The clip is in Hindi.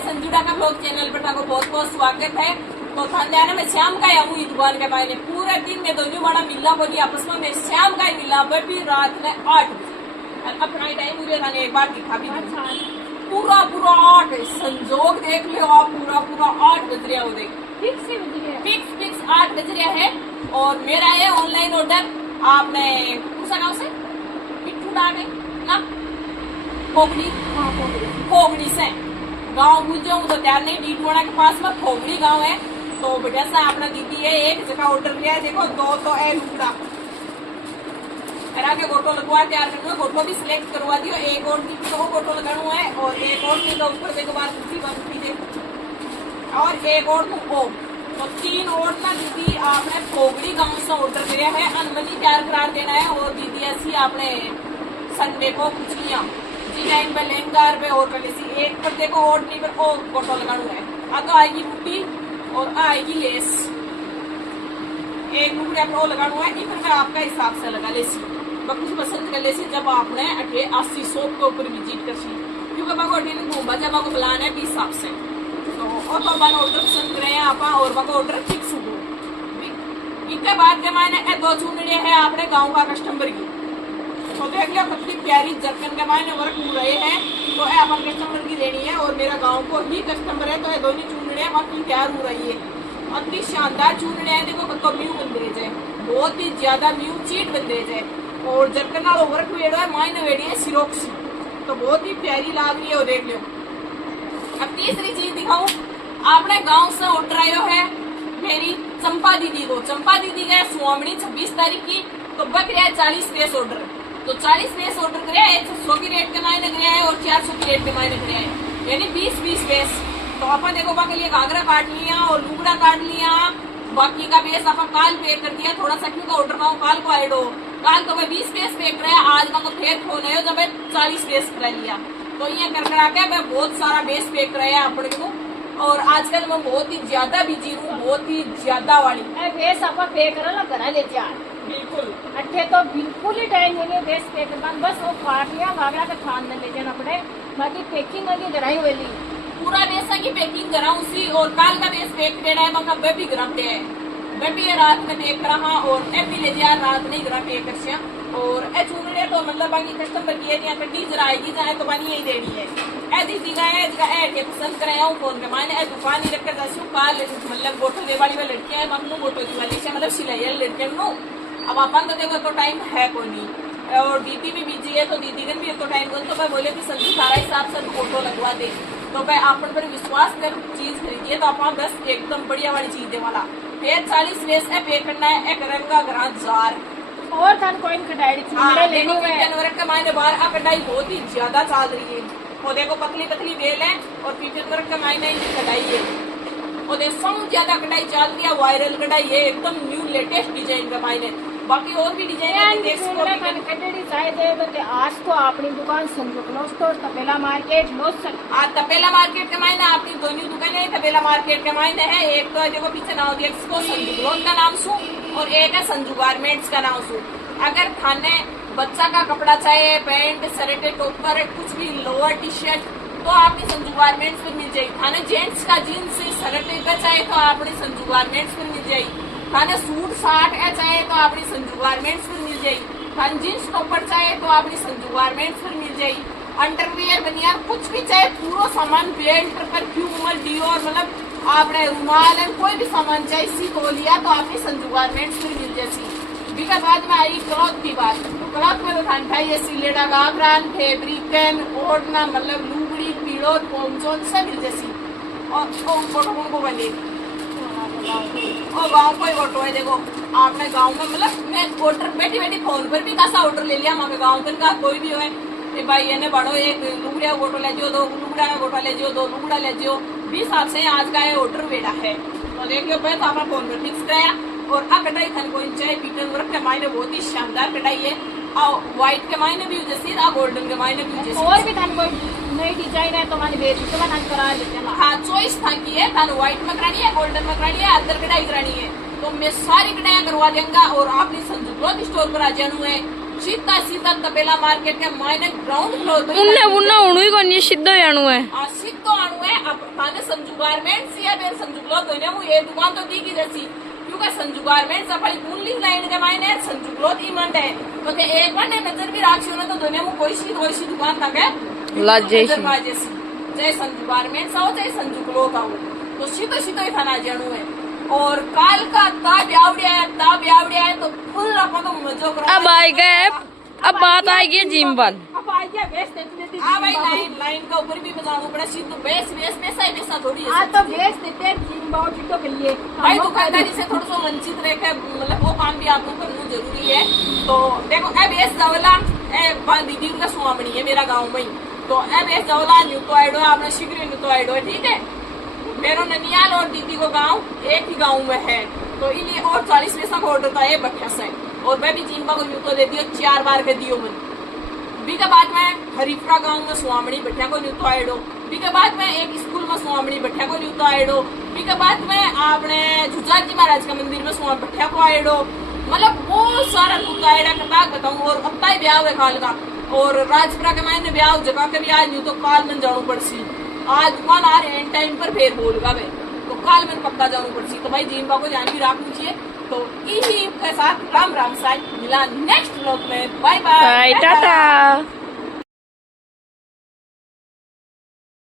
संजूडा का ब्लॉग चैनल पर ताको बहुत बहुत स्वागत है। तो थाने में शाम का आऊँ दुकान के पाए पूरे दिन में दोनों बड़ा मिलना बोली आपस में मैं शाम का ही मिलना भी रात में 8 बजे अपना टाइम पूरे थाने एक बार दिखा भी पूरा 8 संजोग देख लो आप पूरा 8 बज रहा हो देख फिक्स 8 बज रहा है। और मेरा है ऑनलाइन ऑर्डर आपने कौन सा गाँव से पिट्ठू डाले ना खोगड़ी से गाँव पूछो तो तैयार नहीं डीडवाड़ा के पास में खोगड़ी गाँव है। तो बढ़िया सा अपना दीदी है एक जगह ऑर्डर लिया है देखो 2 तो है लुकड़ा के गोटो लगवा तैयार करना गोटो भी सिलेक्ट करवा दियो एक और दीदी को गोटो लगाना है और एक और दीदी ऊपर देखो बार दूसरी बंदी दे और एक और तुमको तो 3 और ना दीदी आपने खोगड़ी गाँव से ऑर्डर लिया है अनमनी तैयार करार देना है। और दीदी ऐसी आपने संडे को कुचियां डिजाइन पे लेंगा पे और कर ली एक पर देखो और नहीं पर और फोटो लगाना है तो आएगी बूटी और आएगी लेस एक लुकड़े पर लगाना है इधर में आपका हिसाब से लगा लेसी कुछ पसंद कर लेसी जब आपने 80 शॉप के ऊपर विजिट कर सी क्योंकि बाको दिन घूमा जब आपको प्लान है 20 हिसाब से तो और तो बार ऑर्डर पसंद करे हैं आप और बाको ऑर्डर फिक्स हो इसके बाद के मायने 2 चुनड़े है आपने गाँव का कस्टमर की तो देख लिया कितनी प्यारी जर्कन के मायने वर्क हो रहे हैं तो अपन कस्टमर की लेनी है और मेरा गांव को ही कस्टमर है तो ये दोनों चुनड़ियां बाकी तैयार हो रही है। अति शानदार चुनड़ियां देखो कतो म्यू बंदे जाए बहुत ही ज्यादा म्यू चीट बंदे जाए और जर्कन वाला वर्क वेड़ा है मायने वेड़ी है सिरोक्सी तो बहुत ही प्यारी लाग रही है और देख लो। अब तीसरी चीज दिखाऊं आपने गाँव से ऑर्डर आयो है मेरी चंपा दीदी को चंपा दीदी का स्वामी 26 तारीख की तो बक रहा है 40 पीस ऑर्डर तो 40 पीस ऑर्डर करे है 100 की रेट के मायने करे है और 400 की रेट के मायने करे है यानी 20 पीस तो अपन देखो बाकी लिए घाघरा काट लिया और लुगड़ा काट लिया बाकी का बेस अपन काल पे कर दिया थोड़ा सा क्यों ऑर्डर पाऊँ काल को आइडो काल तो मैं 20 पीस पे करे आज का फेर फोन है जब मैं 40 पीस करा लिया तो ये कर करा के मैं बहुत सारा बेस पे कराया अपने को और आजकल मैं बहुत ही ज्यादा बिजी हूँ बहुत ही ज्यादा वाली बेस आप पे करा करा ले जा बिल्कुल अट्ठे तो बिल्कुल ही टाइम नहीं बेस पे करना बस वो काट लिया घाघरा का थान ले जाना पड़े बाकी पैकिंग वाली जराई वाली पूरा बेसा की पैकिंग करा उसी और काल का बेस पैक देना है मगर बेबी ग्राम है बेबी रात में देख रहा और एबी ले जा रात नहीं ग्राम पे कर और ए चुनड़े तो मतलब बाकी कस्टमर की है कड्डी जराएगी जाए तो बनी यही देनी है ए दीदी का है जगह ए के पसंद कराया हूं फोन में माने ए दुकान ही रखकर जासी काल मतलब गोटो दे वाली लड़कियां है मम्मी गोटो दी वाली से मतलब सिलाई लड़कियां नो अब अपन तो देखो तो टाइम है कोई नहीं और दीदी भी बिजी है तो दीदी ने भी तो टाइम तो मैं बोले कि संजू सारा हिसाब से फोटो लगवा दे तो मैं अपन पर विश्वास कर चीज खरीदिए तो आप बस एकदम बढ़िया वाली चीज दे वाला फिर 40 वेस है पे करना है एक रंग का ग्रां जार और थान कोई कटाई चुनड़े लेनी है जनवर के मायने बाहर आ कटाई बहुत ही ज्यादा चल रही है और देखो पतली बेल है और पीछे वर्क के मायने कटाई है और देखो सब ज्यादा कटाई चल रही है वायरल कटाई है एकदम न्यू लेटेस्ट डिजाइन का मायने बाकी और भी डिजाइन आज तो अपनी दुकान संजू स्टोर तपेला मार्केट तपेला मार्केट के मायने अपनी दोनों दुकानें है तपेला मार्केट के मायने है एक तो देखो पीछे नाम दिया संजू क्लॉथ का नाम सू और एक है संजू गारमेंट्स का नाम सू। अगर थाने बच्चा का कपड़ा चाहिए पैंट शर्ट टॉपर कुछ भी लोअर टी शर्ट तो आपने संजू गारमेंट्स पर मिल जाएगी। थाने जेंट्स का जीन्स शर्ट का चाहिए तो आपने संजू गारमेंट्स पर मिल जाएगी। थाने सूट साठ है चाहिए तो आपने संजू गारमेंट्स पर मिल जाएगी। थाने जींस टॉपर चाहिए तो आपने संजू गारमेंट्स पर मिल जाएगी। अंडरवियर बनियान कुछ भी चाहिए पूरा सामान बेल्ट परफ्यूम डिओर मतलब आपने रुमाल कोई भी सामान चाहिए सी को लिया तो आपने संजू गारमेंट्स पर मिल जाएगी। बिका बाद में आई क्लॉथ की बात तो क्लॉथ में तो थान भाई ये सिलेडा गागरान फैब्रिकन ओढ़ना मतलब लुगड़ी पीड़ो पोमचोन सब मिल जाएगी। और फोटो को बने और गाँव को ही ऑटो है देखो आपने गाँव में मतलब मैं ऑर्डर बैठी फोन पर भी कैसा ऑर्डर ले लिया हमारे गाँव का कोई भी हो भाई ने बड़ो एक लुगड़ा गोटो ले जो 2 लुगड़ा का गोटा ले जो 2 लुगड़ा ले जो 20 हिसाब से आज का ये ऑर्डर बेड़ा है तो देखियो तो आपने फोन पर फिक्स कराया और आ कटाई खन को चाहे पीटन वर्क के मायने बहुत ही शानदार कटाई है और व्हाइट के मायने भी जैसी गोल्डन के मायने भी जैसी और भी थान कोई नई डिजाइन है तो माने बेच तो बना करा लेते हैं। हाँ चॉइस था की है थान व्हाइट में करानी है गोल्डन में करानी है अदर कटाई करानी है तो मैं सारी कटाइयां करवा देंगा और आपने संजू क्लॉथ स्टोर पर आ जानु है सीधा तपेला मार्केट के मायने ग्राउंड फ्लोर पे उन्ने उन्ना उणु ही कोनी सीधा आणु है सीधो आणु है अब माने संजू गारमेंट्स या फिर संजू क्लॉथ होने वो ये दुकान तो दी की जैसी, क्योंकि संजू गारमेंट्स अपनी कुंडली लाइन के मायने संजू क्लॉथ इवेंट है, तो के एक बार ने नजर भी राखी होना तो दुनिया में कोई सी दुकान तक है जैसी चाहे संजू गारमेंट्स आओ चाहे संजू क्लॉथ आओ, तो सीधो सीधो ही थाना जानू है। और काल का ताब आवड़िया है तो फुल अपन तो मजो करो। अब आई गए, अब बात आएगी जिम बन। अब आ गया बेस देते थे। हाँ भाई लाइन का ऊपर भी बजाना पड़ा सीधो बेस पैसा ही पैसा थोड़ी है। तो बेस देते हैं जिम बाउट चिट्टो के लिए भाई दुकानदारी से थोड़ा सा वंचित रह के मतलब वो काम भी आपको करना जरूरी है। तो देखो अब बेस जावला दीदी का सुहामणी है मेरा गाँव में, तो अब बेस जावला न्यू तो आइडो है अपना शीघ्र न्यू तो आइडो है, ठीक है। मेरा ननियाल और दीदी को गांव एक ही गांव में है, तो इन्हें और 40 पैसा का ऑर्डर था ये बठ्ठा से, और मैं भी जिम्बा को यूं तो दे दियो 4 बार के दियो मन। बी के बाद में हरीफरा गांव में सुहामणी बठ्ठा को न्यू तो आइडो, बी के बाद में एक स्कूल में सुहामणी बठ्ठा को न्यू तो आइडो, बी के बाद में आपने जुजाल जी महाराज का मंदिर में सुहामणी बठ्ठा को आइडो, मतलब बहुत सारा न्यू तो आइडा का बताऊं। और अब तय ब्याह है काल का, और राजपुरा के मायने ब्याह जगह के भी आज न्यू तो काल मन जाना पड़सी, आज दुकान आ रहे हैं टाइम पर फिर बोलगा वे, तो काल में पक्का जाना पड़सी। तो भाई जिम्बा को ध्यान भी रखना चाहिए। तो इसी के साथ राम राम साई मिला नेक्स्ट व्लॉग में, बाय बाय टाटा।